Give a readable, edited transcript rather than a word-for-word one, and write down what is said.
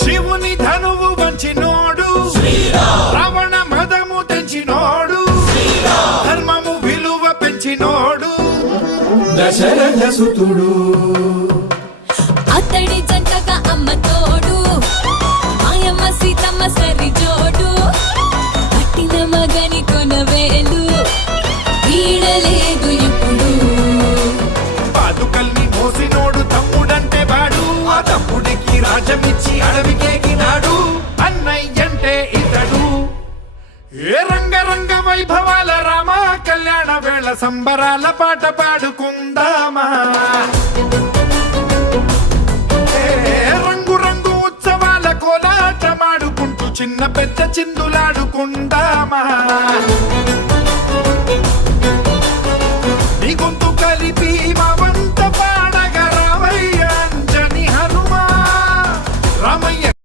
శివుని ధనువు వంచినోడు, రావణ మదము తెంచినోడు, ధర్మము విలువ పెంచినోడు దశరథ సుతుడు. అతడి జంటగా అమ్మ తోడు, మాయమ్మ సీతమ్మ సరి జోడు, పట్టిన మగని కొనవేలు వీడలేదు ఇప్పుడు. పాదుకల్ని మోసినోడు తమ్ముడంటే వాడు, ఆ తమ్ముడికి రాజమిచ్చి అడవికేకినాడు, అన్నయ్యంటే ఇతడు. ఏ రంగరంగ వైభవాల రామ కళ్యాణ వేళ సంబరాల పాట పాడుకుందామా. రంగు రంగు ఉత్సవాల కోలాటమాడుకుంటూ చిన్న పెద్ద చిందులాడు